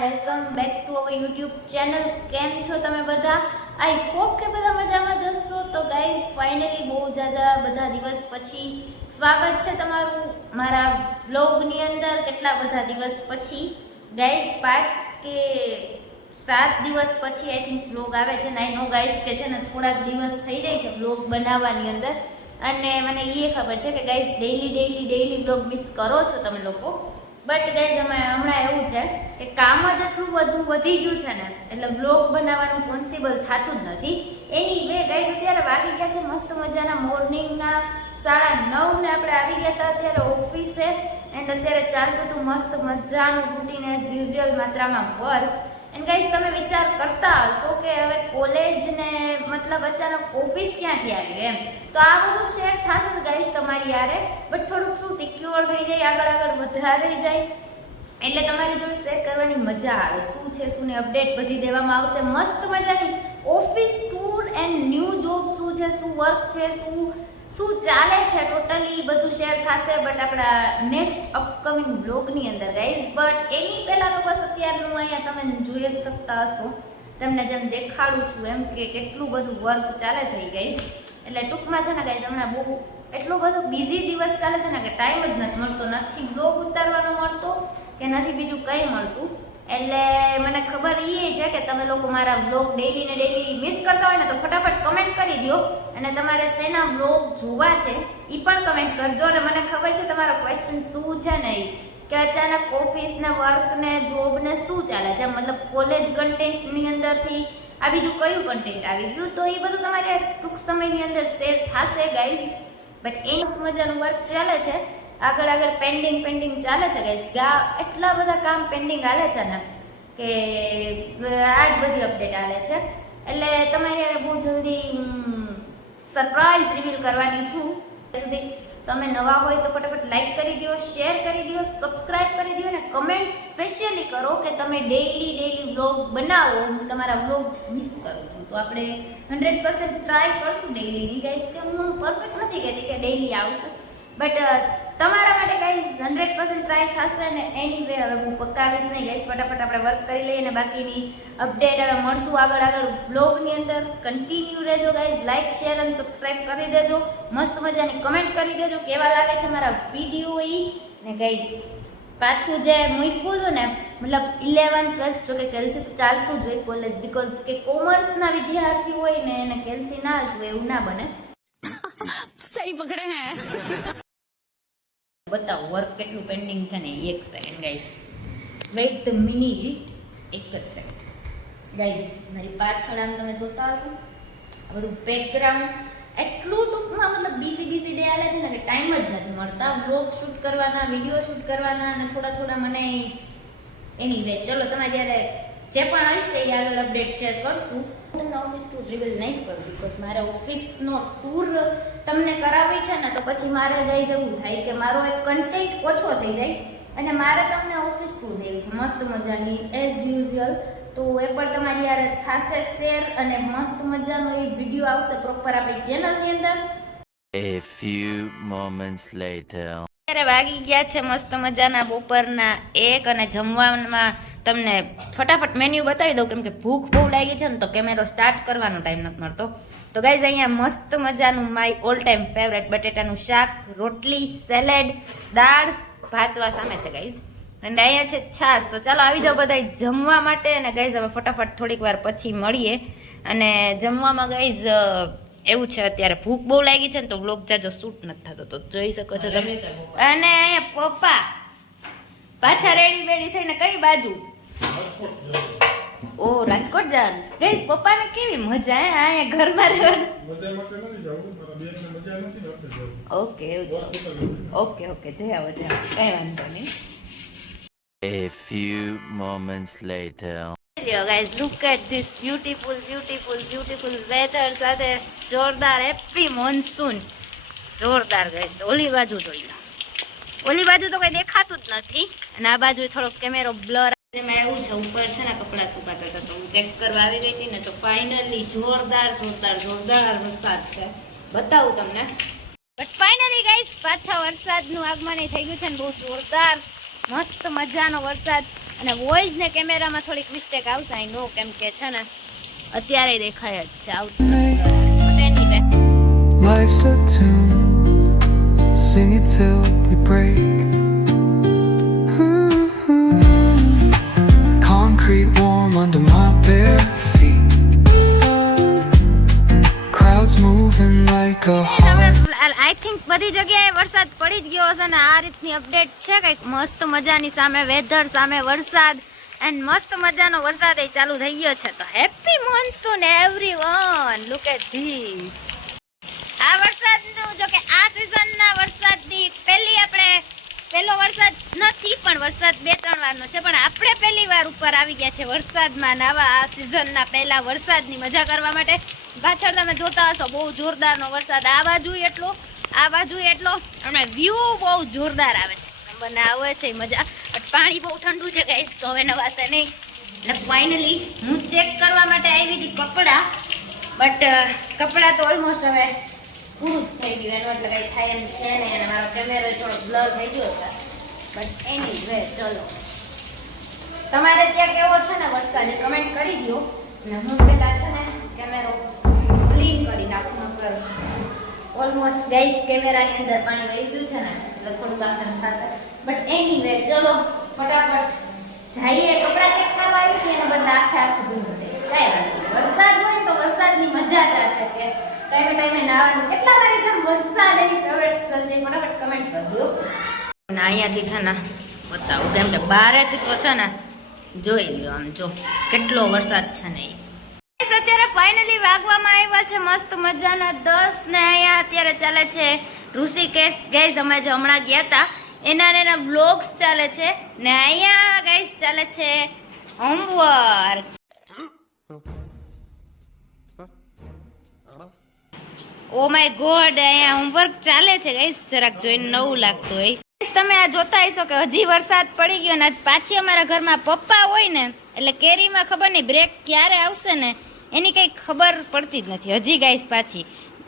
Welcome back to our YouTube channel. કેમ છો તમે બધા? આઈ હોપ કે બધા મજામાં જશો. તો ગાઈઝ ફાઇનલી બહુ જ્યાદા બધા દિવસ પછી સ્વાગત છે તમારું મારા વ્લોગની અંદર. કેટલા બધા દિવસ પછી ગાઈઝ, 5 કે 7 દિવસ પછી આઈ થિંક વ્લોગ આવે છે. ને આઈ નો ગાઈઝ કે છે ને થોડાક દિવસ થઈ જાય છે વ્લોગ બનાવવાની અંદર, અને મને એ ખબર છે કે ગાઈઝ ડેઈલી વ્લોગ મિસ કરો છો તમે લોકો. બટ ગાઈઝ હમણાં એવું છે કે કામ જ એટલું બધું વધી ગયું છે ને, એટલે વ્લોગ બનાવવાનું પોસિબલ થતું જ નથી. એની વે ગાઈઝ અત્યારે વાગી ગયા છે મસ્ત મજાના મોર્નિંગના 9:30 ને આપણે આવી ગયા હતા અત્યારે ઓફિસે. એન્ડ અત્યારે ચાલતું હતું મસ્ત મજાનું રૂટીન એઝ યુઝ્યુઅલ માત્રામાં વર્ક. એન્ડ ગાઈઝ તમે વિચાર કરતા હશો કે હવે કોલેજ ને મતલબ અચાનક ઓફિસ ક્યાંથી આવી એમ, તો આ બધું શેર થશે ને ગાઈઝ તમારી યારે. બટ થોડુંક શું સિક્યોર થઈ જાય, આગળ વધારે જાય, એટલે તમારી જોડે શેર કરવાની મજા આવે. શું છે શું ને અપડેટ બધી દેવામાં આવશે. મસ્ત મજાની office tour and new job શું છે, શું વર્ક છે, શું ચાલે છે, ટોટલી બધું શેર થશે બટ આપણા નેક્સ્ટ અપકમિંગ વ્લોગની અંદર ગાઈઝ. બટ એની પહેલાં તો બસ અત્યારનું અહીંયા તમે જોઈ જ શકતા હશો, તમને જેમ દેખાડું છું એમ કે કેટલું બધું વર્ક ચાલે છે ગાઈઝ. એટલે ટૂંકમાં છે ને ગાઈઝ હમણાં બહુ એટલો બધો બિઝી દિવસ ચાલે છે ને કે ટાઈમ જ નથી મળતો, નથી વ્લોગ ઉતારવાનો મળતો કે નથી બીજું કંઈ મળતું. એટલે મને ખબર એ છે કે તમે લોકો મારા વ્લોગ ડેઈલી મિસ કરતા હોય ને, તો ફટાફટ કમેન્ટ કરી દો. અને તમારે શેના વ્લોગ જોવા છે એ પણ કમેન્ટ કરજો. અને મને ખબર છે તમારો ક્વેશ્ચન શું છે ને, કે અચાનક ઓફિસના વર્કને જોબને શું ચાલે છે, મતલબ કોલેજ કન્ટેન્ટની અંદરથી આ બીજું કયું કન્ટેન્ટ આવી ગયું. તો એ બધું તમારે ટૂંક સમયની અંદર શેર થશે ગાઈઝ. બટ એ મજાનું વર્ક ચાલે છે, આગળ પેન્ડિંગ ચાલે છે ગાઈઝ. એટલા બધા કામ પેન્ડિંગ હાલે છે ને કે આજ બધી અપડેટ હાલે છે. એટલે તમારે બહુ જલ્દી સરપ્રાઈઝ રિવીલ કરવાની છું. સુધી તમે નવા હોય તો ફટાફટ લાઈક કરી દો, શેર કરી દો, સબસ્ક્રાઇબ કરી દો અને કમેન્ટ સ્પેશિયલી કરો કે તમે ડેઈલી વ્લોગ બનાવો. હું તમારા વ્લોગ મિસ કરું છું, તો આપણે 100% ટ્રાય કરશું ડેઈલીની ગાઈઝ. કે હું પરફેક્ટ નથી કહેતી કે ડેઈલી આવશે, બટ તમારા માટે ગાઈઝ 100% ટ્રાય થશે. અને એની વે હવે હું પકાવીશ નહીં ગાઈઝ. ફટાફટ આપણે વર્ક કરી લઈએ અને બાકીની અપડેટ હવે મળશું આગળ વ્લોગની અંદર. કન્ટિન્યુ રહેજો ગાઈઝ. લાઈક શેર અને સબસ્ક્રાઈબ કરી દેજો. મસ્ત મજાની કમેન્ટ કરી દેજો કેવા લાગે છે મારા વિડીયો ઈ. ને ગાઈઝ પાછું જે મૂક્યું હતું ને, મતલબ 11th 12th, જો કે કેલ્સી તો ચાલતું જ હોય કોલેજ, બીકોઝ કે કોમર્સના વિદ્યાર્થી હોય ને એને કેલ્સી ના જ હોય એવું ના બને. સહી પકડે હે. બતાવો વર્ક કેટલું પેન્ડિંગ છે ને. એક second guys, wait the minute, એક જ સેકન્ડ ગાઈઝ. મારી પાછળ આમ તમે જોતા હશો આ બધું બેકગ્રાઉન્ડ એટલું ટૂંકમાં મતલબ બીસી ડે આલે છે ને કે ટાઈમ જ નથી મળતા વ્લોગ શૂટ કરવાના, વિડીયો શૂટ કરવાના. અને થોડા મને એની વે ચલો તમે જ્યારે જે પણ હશે એ આગળ અપડેટ શેર કરશું. તમને ઓફિસ ટૂર રિવીલ નહીં કરું બીકોઝ મારે ઓફિસનો ટૂર તમને કરાવી છે ને, તો પછી મારે ગાઈઝ એવું થાય કે મારો એક કન્ટેન્ટ ઓછો થઈ જાય અને મારે તમને ઓફિસ ટૂર દેવી છે મસ્ત મજાની એઝ યુઝ્યુઅલ. તો એ પણ તમારી યારે થશે શેર અને મસ્ત મજાનો એ વિડીયો આવશે પ્રોપર આપણી ચેનલની અંદર. A few moments later. અત્યારે વાગી ગયા છે મસ્ત મજાના બપોરના 1 અને જમવામાં તમને ફટાફટ મેન્યુ બતાવી દઉં કેમ કે ભૂખ બહુ લાગી છે ને, તો કેમેરો સ્ટાર્ટ કરવાનો ટાઈમ નથી મળતો. તો ગાઈઝ અહીંયા મસ્ત મજાનું માય ઓલ ટાઈમ ફેવરેટ બટેટાનું શાક, રોટલી, સેલેડ, દાળ, ભાતવા સામે છે ગાઈઝ. અને અહીંયા છે છાશ. તો ચાલો આવી જાઓ બધા જમવા માટે. અને ગાઈઝ હવે ફટાફટ થોડીક વાર પછી મળીએ. અને જમવામાં ગાઈઝ એવું છે અત્યારે ભૂખ બહુ લાગી છે ને તો વ્લોગ જાજો શૂટ નથી થતો તો જોઈ શકો છો તમે. અને અહીંયા પપ્પા પાછા રેડી બેડી થઈને કઈ બાજુ? ઓ રાજકોટ જવાનું છે. ગઈસ પપ્પાને કેવી મજા હે અહીંયા ઘરમાં રહેવાનું? મજા માટે નથી જાવું, મારા બેનને મજા નથી આપણે જાવું. ઓકે એવું છે. ઓકે ઓકે જય આવો કઈ વાંધો નહીં. A few moments later. Guys, look at this beautiful weather સાથે જોરદાર હેપી મોન્સૂન. જોરદાર ગાઈસ. ઓલી બાજુ જોઈ લો. ઓલી બાજુ તો કઈ દેખાતું જ નથી અને આ બાજુ થોડોક કેમેરો બ્લર. એમાં એવું છે ઉપર છે ને કપડાં સુકાતા હતા તો હું ચેક કરવા આવી ગઈ હતી ને તો ફાઇનલી જોરદાર વરસાદ છે. બતાવું તમને. બટ ફાઇનલી ગાઈસ પાછા વરસાદનું આગમન થઈ ગયું છે ને બહુ જોરદાર મસ્ત મજાનો વરસાદ. અને વોઇસ ને કેમેરામાં થોડીક મિસ્ટેક આવશે આઈ નો કેમ કે છે ને અત્યારે દેખાય જ છે આવતું. Life's a tune, sing it till we break. Concrete warm under my bare feet. Crowds moving like a heart. I think બધી જગ્યાએ વરસાદ પડી જ ગયો હશે ને આ રીતની અપડેટ છે કંઈક મસ્ત મજાની સામે વેધર સામે વરસાદ એન્ડ મસ્ત મજાનો વરસાદ એ ચાલુ થઈ ગયો છે તો happy monsoon everyone. Look at this. આ વરસાદનું જો કે આ સિઝનના વરસાદની પહેલો વરસાદ નથી પણ વરસાદ 2-3 વારનો છે પણ આપણે પહેલી વાર ઉપર આવી ગયા છે વરસાદમાં નાવા. આ સિઝનના પહેલા વરસાદની મજા કરવા માટે. પાછળ તમે જોતા હશો બહુ જોરદારનો વરસાદ આ બાજુ એટલો અને વ્યૂ બહુ જોરદાર આવે છે. મને આવે છે મજા બટ પાણી બહુ ઠંડુ છે ગાઈસ તો હવે નવાશે નહીં. એટલે ફાઇનલી હું ચેક કરવા માટે આવી હતી કપડાં બટ કપડાં તો ઓલમોસ્ટ હવે પૂરું જ થઈ ગયું એનું એટલે કંઈ થાય એમ છે નહીં અને મારો કેમેરો થોડો બ્લર થઈ ગયો છે બટ એની વે ચલો તમારે ત્યાં કેવો છે ને વરસાદ એ કમેન્ટ કરી દો અને હું પહેલા છે ને કેમેરો ક્લીન કરી નાખું નકર ઓલમોસ્ટ ગાઈસ કેમેરાની અંદર પાણી વહી ગયું છે ને એટલે થોડું કામ થશે બટ એની વે ચલો ફટાફટ જઈએ. કપડાં ચેક કરવા આવી હતી એના બદલે આખું ધૂળ છે કાંઈ વાત નહીં. વરસાદ હોય ને તો વરસાદની મજા જ છે કે ટાઈમે નાવાનું. કેટલા મારી જેમ વરસાદ એની ફેવરેટ છે ફટાફટ કમેન્ટ કરી દો. અને અહીંયાથી છે ને બતાવું કેમ કે બારેથી તો છે ને જોઈ લ્યો આમ જો કેટલો વરસાદ છે ને. અત્યારે ફાઇનલી વાગવામાં આવ્યા છે મસ્ત મજાના 10 ને અહીંયા અત્યારે ચાલે છે ઋષિકેશ ગાઈઝ અમે જે હમણાં ગયા હતા એના વ્લોગ્સ ચાલે છે ને અહીંયા ગાઈઝ ચાલે છે હોમવર્ક. ઓ માય ગોડ અહીંયા હોમવર્ક ચાલે છે ગાઈઝ જરાક જોઈને નવું લાગતું હોય. તમે આ જોતા હશો કે હજી વરસાદ પડી ગયો ને આજ પાછી અમારા ઘરમાં પપ્પા હોય ને એટલે કેરીમાં ખબર નહીં બ્રેક ક્યારે આવશે ને એની કંઈ ખબર પડતી જ નથી હજી ગાઈસ પાછી.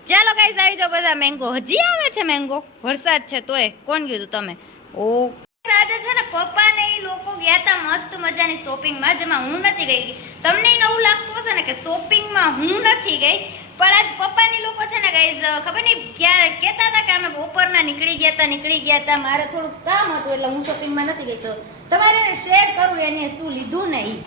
ચાલો ગાઈસ આવી જાઓ બધા. મેંગો હજી આવે છે મેંગો વરસાદ છે તોય કોણ કીધું તમે? ઓ આજે છે ને પપ્પા ને એ લોકો ગયા હતા મસ્ત મજાની શોપિંગમાં જેમાં હું નથી ગઈ. તમને નવું લાગતું હશે ને કે શોપિંગમાં હું નથી ગઈ પણ આજ પપ્પાની લોકો છે ને ગાઈઝ ખબર નહીં ક્યાં કહેતા હતા કે અમે બપોરના નીકળી ગયા હતા મારે થોડુંક કામ હતું એટલે હું શોપિંગમાં નથી ગઈ તો તમારે એને શેર કરું એને શું લીધું ને ઈ.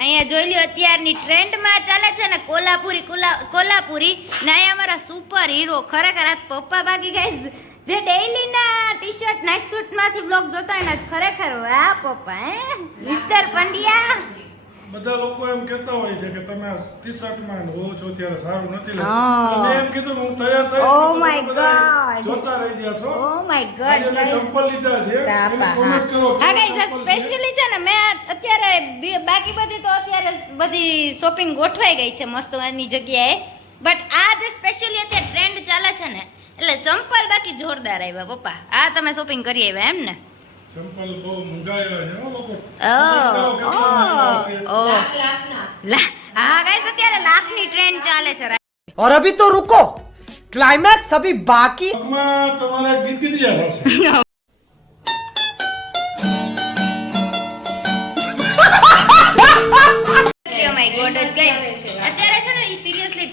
અહીંયા જોઈ લ્યો અત્યારની ટ્રેન્ડમાં ચાલે છે ને કોલ્હાપુરી ને અહીંયા અમારા સુપર હીરો ખરેખર આ પપ્પા બાકી ગાઈઝ જે ડેઈલીના ટી-શર્ટ નાઇટ સૂટમાંથી બ્લોગ જોતા હોય ને ખરેખર વાહ પપ્પા હે મિસ્ટર પંડ્યા. બધા લોકો એમ કહેતા હોય છે કે તમે આ ટી-શર્ટમાં હો છો ત્યારે સારું નથી લાગતું. મેં એમ કીધું હું તૈયાર થઈશ Oh તો my તમે બધા God. જોતા રહી જશો. ઓ માય ગોડ આજે મેં ચંપલ લીધા છે બાપા, કોમેન્ટ કરો હા ગાઈઝ સ્પેશિયલી છે ને મેં અત્યારે બાકી બધી તો અત્યારે બધી શોપિંગ ગોઠવાઈ ગઈ છે મસ્ત એની જગ્યાએ બટ આ જે સ્પેશિયલી અત્યારે ટ્રેન્ડ ચાલે છે ને એટલે ચંપલ બાકી જોરદાર આવ્યા પપ્પા. આ તમે શોપિંગ કરી આવ્યા એમ ને? ચંપલ બહુ મંગાયેલા છે હો લોકો. હા ગાઈઝ અત્યારે લાખની ટ્રેન્ડ ચાલે છે. और अभी तो रुको, क्लाइमैक्स अभी बाकी. પગમાં તમારે ગીત ગીત યાદ આવશે. Oh my God, guys. અત્યારે છે ને સિરિયસલી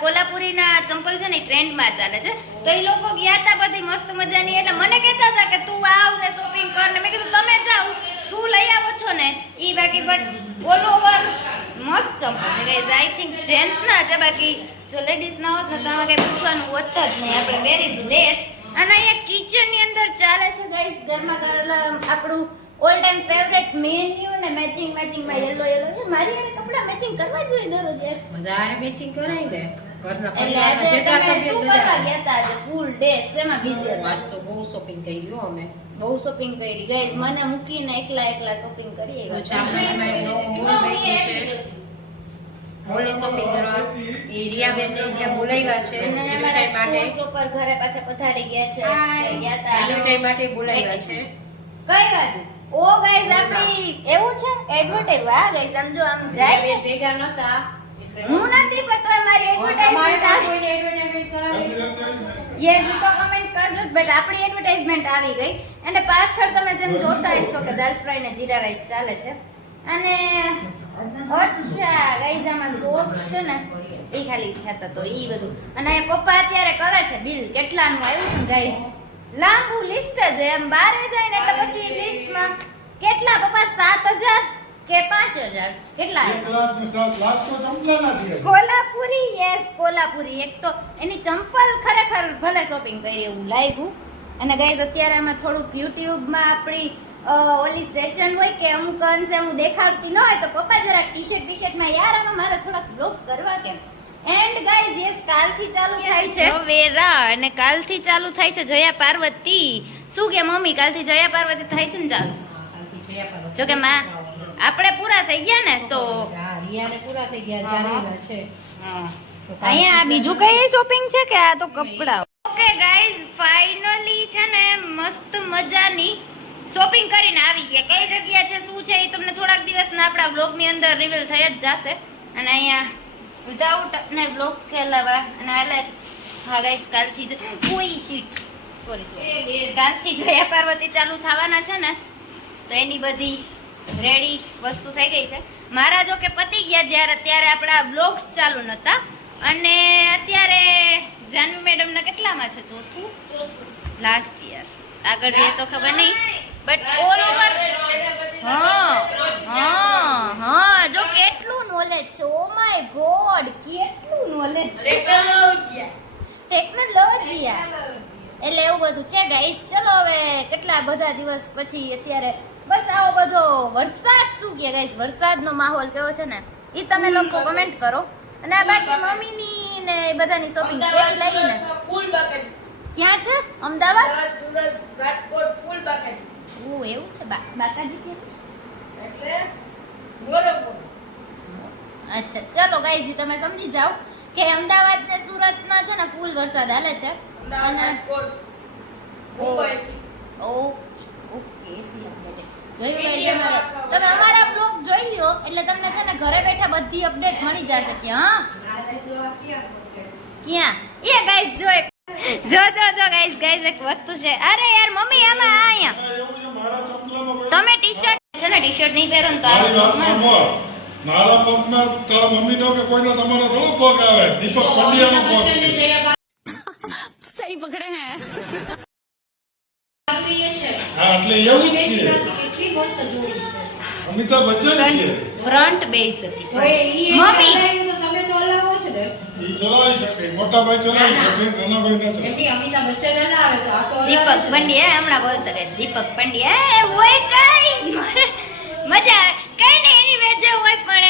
કોલ્હાપુરીના ચંપલ છે ને ટ્રેન્ડમાં ચાલે છે તો એ લોકો ગયા હતા બધી મસ્ત મજાની એટલે મને કહેતા હતા કે તું આવ ને શોપિંગ કર ને મેં કીધું તમે જાઓ શું લઈ આવો છો ને બાકી બટ ઓલ ઓવર મસ્ત ચંપલ છે ગાઈઝ. આઈ થિંક જેન્ટ્સ ના છે બાકી જો લેડીઝ ના હોત ને તો આમાં કઈ પૂછવાનું હોત જ નહીં, આપણે પહેરી જ લેત. અને અહીંયા કિચન ની અંદર ચાલે છે ગાઈસ ગરમા ગરમ આપણું ઓલ ટાઈમ ફેવરેટ મેન્યુ ને મેચિંગ માં યલો મારી યાર કપડા મેચિંગ કરવા જોઈએ દરરોજ યાર. બધાને મેચિંગ કરાય ને ઘરના એટલે આજે જેટલા તમે સભ્યો શું બધા કરવા ગયા હતા આજે ફૂલ ડે શેમાં બિઝી હતા? આજ તો બહુ શોપિંગ કરી ગયો અમે બહુ શોપિંગ કરી ગાઈસ, મને મૂકીને એકલા શોપિંગ કરી આવ્યા. ચામડામાં એક નવો મોલ બન્યો છે મોલની શોપિંગ કરવા એ રિયાબેનને ત્યાં બોલાવ્યા છે અને એની અમારા માટે સ્ટોર પર ઘરે પાછા પધારી ગયા છે ગયા હતા એની માટે બોલાવ્યા છે કઈ બાજુ? ઓ ગાઈસ આપણી એવું છે એડવર્ટાઇઝ. વાહ ગાઈસ સમજો આમ જાય રિયાબેન ભેગા નતા હું નથી પણ તોય મારી એડવર્ટાઇઝમેન્ટ આવી. યસ તો કમેન્ટ કરજો બટ આપણી એડવર્ટાઇઝમેન્ટ આવી ગઈ અને પાછળ તમે જેમ જોતા હશો કે દાલ ફ્રાય ને જીરા રાઈસ ચાલે છે. અને અચ્છા ગાઈસ આમાં સોસ છે ને એ ખાલી ખાતા તો ઈ બધું. અને એ પપ્પા અત્યારે કરે છે બિલ કેટલાનું આવ્યું છે ગાઈસ. લાંબુ લિસ્ટ જ હોય એમ બારે જાય ને એટલે પછી લિસ્ટમાં કેટલા પપ્પા 7000 કે 5000 કેટલા આવ્યા? 1,07,00,000 તો જમવાના થયા. કોલ્હાપુરી યસ કોલ્હાપુરી. એક તો એની ચંપલ ખરેખર ભલે શોપિંગ કરી એવું લાગ્યું. અને ગાઈઝ અત્યારે આમાં થોડુંક યુટ્યુબમાં આપણી ઓલી સેશન હોય કે અમુક અંશે હું દેખાડતી ન હોય તો પપ્પા જરાક ટી-શર્ટમાં યાર આમાં મારે થોડાક બ્લોગ કરવા કેમ. એન્ડ ગાઈઝ યસ કાલથી ચાલુ થાય છે વેરા અને કાલથી ચાલુ થાય છે જયા પાર્વતી. શું કે મમ્મી કાલથી જયા પાર્વતી થાય છે ને ચાલુ? કાલથી જયા પાર્વતી જો કે માં આપણે પૂરા થઈ ગયા ને તો હા રિયાને પૂરા થઈ ગયા જાનવીના છે અહીંયા આ બીજું કઈ શોપિંગ છે કે આ તો કપડા? ઓકે ગાઈઝ ફાઇનલી છે ને મસ્ત મજાની શોપિંગ કરીને આવી ગયા. કઈ જગ્યા છે શું છે એ તમને થોડાક દિવસના આપણા બ્લોગની અંદર રિવીલ થઈ જ જશે. અને અહીંયા વિધાઉટ ને બ્લોગ ખેલાવા અને આલે હા ગાઈઝ કાલથી કોઈ શીટ સોરી કાલથી જયા પાર્વતી ચાલુ થવાના છે ને તો એની બધી રેડી વસ્તુ થઈ ગઈ છે. મારા જો કે પતી ગયા જ્યારે ત્યારે આપણા બ્લોગ્સ ચાલુ નહોતા. અને અત્યારે જાનવી મેડમના કેટલામાં છે? ચોથું લાસ્ટ યર. આગળ રહે તો ખબર નહીં બટ ઓલ ઓવર હા જો કેટલું નોલેજ છે. ઓ માય ગોડ કેટલું નોલેજ છે. ટેકનોલોજીયા એટલે એવું બધું છે ગાઈસ. ચલો હવે કેટલા બધા દિવસ પછી અત્યારે બસ આવો બધો વરસાદ શું કે ગાઈસ વરસાદનો માહોલ કેવો છે ને એ તમે લોકો કમેન્ટ કરો. અને આ બાકી મમ્મીની ને બધાની શોપિંગ કેવી લાગી ને? ક્યાં છે? અમદાવાદ સુરત રાજકોટ ફૂલ બાકાજી ઓ એવું છે બાકાજી કે એટલે બરોબર અચ્છા ચલો ગાઈસ તમે સમજી જાઓ કે અમદાવાદ ને સુરતમાં છે ને ફૂલ વરસાદ હાલે છે. અને ઓકે ઓકે જોયું ગાઈસ તમે અમારા બ્લોગ જોઈ લ્યો એટલે તમને છે ને ઘરે બેઠા બધી અપડેટ મળી જશે કે હા ક્યાં એ ગાઈસ જો ગાઈસ એક વસ્તુ છે. અરે યાર મમ્મી આમાં અહીંયા એવું છે મારા ચંપલામાં કોઈ તમે ટી-શર્ટ છે ને ટી-શર્ટ નહીં પહેરો ને તો મારી વાત આ સાંભળ. મારા પગમાં તારા મમ્મીનો કે કોઈનો તમારો થોડો પગ આવે. દીપક પંડ્યાનો પગ છે. હા એટલે એવું જ છે. કેટલી મસ્ત જોડી છે. અમિતાભ બચ્ચન છે. ફ્રન્ટ બેઝ હતી મમ્મી તમે તો અલાવો છો ને ઈ ચલાવી શકે. મોટા ભાઈ ચલાવી શકે, નાના ભાઈ ના ચલાવી. એમની અમિતાભ બચ્ચન ના આવે તો આ તો દીપક પંડ્યા હમણાં બોલતા ગાઈસ દીપક પંડ્યા હોય કઈ મજા આવે કઈ નહીં એની વેજે હોય પણ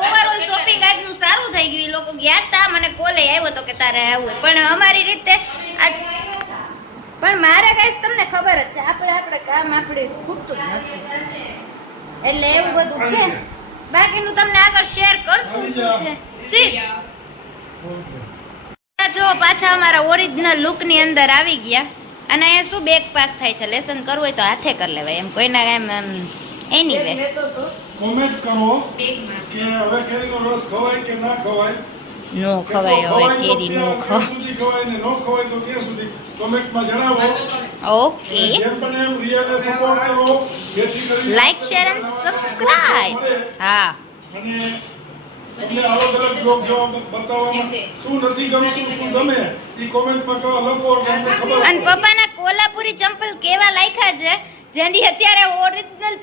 ઓવરઓલ શોપિંગ આજનું સારું થઈ ગયું. એ લોકો ગયા તા મને કોલે આવ્યો તો કે તારે આવું પણ અમારી રીતે પણ મારે ગાઈસ તમને ખબર જ છે આપણે કામ આપણે ખૂટતું જ નથી એટલે એવું બધું છે. બાકીનું તમને આગળ શેર કરશું શું છે સીધ જો પાછા અમારા ઓરિજિનલ લુક ની અંદર આવી ગયા. અને અહીંયા શું બેક પાસ થાય છે લેસન કરવું હોય તો હાથે કરી લેવાય એમ કોઈના એમ એનીવે કોમેન્ટ કરો કે હવે કેરીનો રસ ખવાય કે ના ખવાય. નો ખવાય હવે કેરી નો ક્યાં સુધી ખવાય ને નો ખવાય તો ક્યાં સુધી કોમેન્ટમાં જણાવો. ઓકે જેમ બને એમ રિયાને સપોર્ટ કરો. જેથી કરીને લાઈક શેર એન્ડ સબસ્ક્રાઇબ. હા અને તમને અલગ અલગ બ્લોગ જોવા બતાવવામાં શું નથી ગમતું શું ગમે એ કોમેન્ટમાં લખો એટલે અમને ખબર અને પડે. પપ્પાના કોલ્હાપુરી ચંપલ કેવા લાખ્યા છે જેની અત્યારે ઓરિજિનલ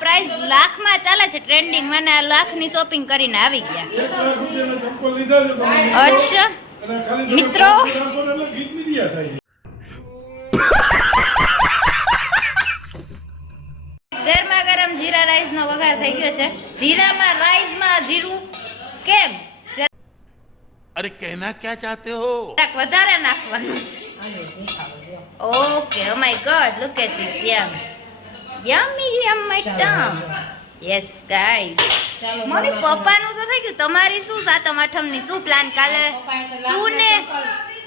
પ્રાઇસ લાખમાં ચાલે છે, ટ્રેન્ડિંગ મને લાખની શોપિંગ કરીને આવી ગયા. 1 લાખ રૂપિયાના ચંપલ લીધા છે તમે. અચ્છા અને ખાલી મિત્રો. ચંપલ એટલે ગીત મીડિયા થાય. ગરમા ગરમ જીરા રાઈસ નો વઘાર થઈ ગયો છે. જીરામાં રાઈસમાં જીરું કેમ अरे कहना क्या चाहते हो? જરાક વધારે નાખવાનું. Okay, oh my God, look at this. Yummy yummy tum. Yes guys. Mummy પપ્પાનું તો થઈ ગયું, તમારી શું સાતમ આઠમની શું પ્લાન કાલે? તું ને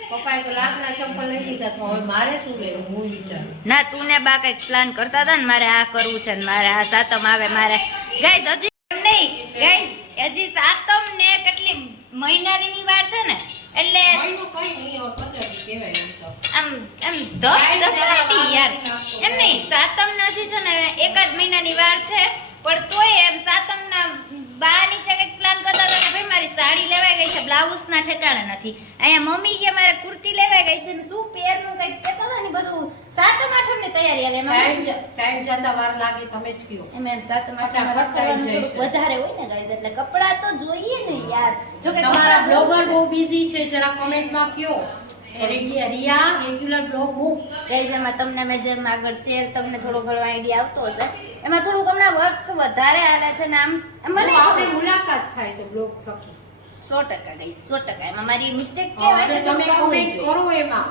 પપ્પાએ તો લાખના ચંપલ લઈ લીધા તો હવે મારે શું લેવું હું વિચારું. ના તું ને બા કઈક પ્લાન કરતા હતા ને, મારે આ કરવું છે ને મારે આ સાતમ આવે મારે. ગાઈસ હજી નહીં ગાઈસ, હજી સાતમ ને કેટલી મહિનાની વાર છે ને, એટલે મહિનો કઈ નહીં હવે 15 કહેવાય એમ તો. આમ ધપધપાટી યાર. એમ નહીં, સાતમ હજી છે ને 1 જ મહિનાની વાર છે, પણ તોય એમ સાતમના બા નીચે કંઈક પ્લાન કરતા હતા કે ભાઈ મારી સાડી લેવાઈ ગઈ છે, બ્લાઉઝના ઠેકાણે નથી. અહીંયા મમ્મી કે મારે કુર્તી લેવાઈ ગઈ છે ને શું પહેરનું કંઈક કહેતા હતા ને, બધું સાતમ આઠમની તૈયારી હાલે. ટાઈમ જતા વાર લાગે તમે જ કયો. એમ સાતમ આઠમમાં રખડવાનું થોડુંક વધારે હોય ને ગાઈઝ, એટલે કપડાં તો જોઈએ ને યાર. જો કે તમારા બ્લોગર બહુ બિઝી છે, જરા કમેન્ટમાં કયો. રિયા રેગ્યુલર બ્લોગ મૂક. ગાઈઝ એમાં તમને મેં જેમ આગળ શેર તમને થોડો ઘણો આઈડિયા આવતો હશે, એમાં થોડુંક હમણાં વર્ક વધારે હાલે છે ને આમ મને આપણે મુલાકાત થાય તો બ્લોગ થકી 100% ગાઈઝ 100%. એમાં મારી મિસ્ટેક અને કહેવાય ને, તમે કમેન્ટ કરો એમાં.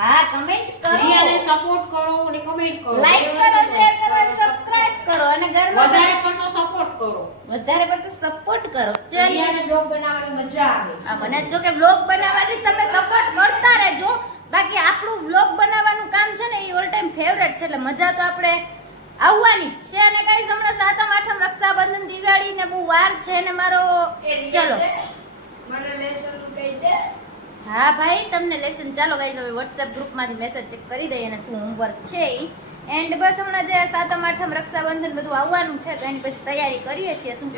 હા કમેન્ટ કરો, રિયાને સપોર્ટ કરો અને કમેન્ટ કરો. લાઈક કરો, શેર કરો અને સબસ્ક્રાઇબ કરો અને ઘરમાં વધારે પડતો સપોર્ટ કરો. વધારે પડતો સપોર્ટ કરો. ચલ રિયાને બ્લોગ બનાવવાની મજા આવે. આ મને જો કે વ્લોગ બનાવવાની તમે સપોર્ટ કરતા રહેજો. બાકી આપણું વ્લોગ બનાવવાનું કામ છે ને એ ઓલ ટાઈમ ફેવરેટ છે, એટલે મજા તો આપણે આવવાની જ છે. અને ગાઈસ હમણાં સાતમ આઠમ, રક્ષાબંધન, દિવાળી ને બહુ વાર છે ને મારો. ચલો મને લેસન કહી દે. હા ભાઈ તમને લેસન. ચાલો ગાઈસ હવે WhatsApp ગ્રુપમાંથી મેસેજ ચેક કરી દઈએ અને શું હોમવર્ક છે ઈ. એન્ડ બસ હમણાં જે સાતમ આઠમ, રક્ષાબંધન બધું આવવાનું છે તો એની પછી તૈયારી કરીએ છીએ. શું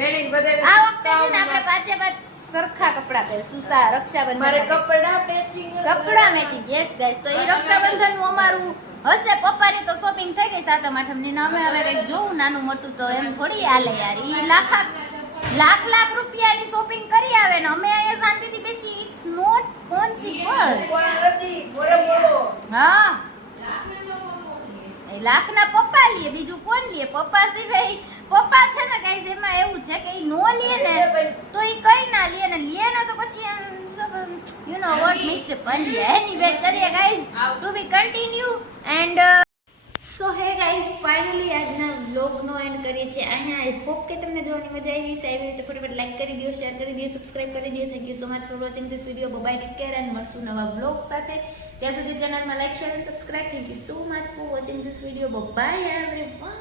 આ વખતે છે ને આપણે 5 સરખા કપડા પહેરશું. રક્ષાબંધન મારે કપડા મેચિંગ. યસ ગાઈસ, તો એ રક્ષાબંધન નું અમારું હશે. પપ્પાની તો શોપિંગ થઈ ગઈ સાતમ આઠમ ની, અમે હવે કંઈક જોવું નાનું મોટું, તો એમ થોડી હાલે યાર. ઈ લાખ રૂપિયાની શોપિંગ કરી આવે ને અમે અહીંયા શાંતિથી બેસી. It's not possible. હા એ લાખના પપ્પા લે, બીજું કોણ લે? પપ્પા સિવાય પપ્પા છે ને ગાઈસ, એમાં એવું છે કે ઈ નો લે ને તો ઈ કઈ ના લે, ને લે ને તો પછી યુ નો વોટ મિસ્ટેક પણ લે. એનીવે ચલીએ guys, to be continue. And so hey guys, finally આજના વ્લોગનો એન્ડ કરીએ છીએ અહીંયા. આઈ હોપ કે તમને જોવાની મજા આવી હશે. આવી રીતે ફટાફટ લાઈક કરી દો, શેર કરી દો, સબસ્ક્રાઇબ કરી દો. Thank you so much for watching this video. Bye, take care and મળશું નવા વ્લોગ સાથે. ત્યાં સુધી ચેનલમાં લાઈક, શેર અને subscribe. Thank you so much for watching this video. Bye everyone.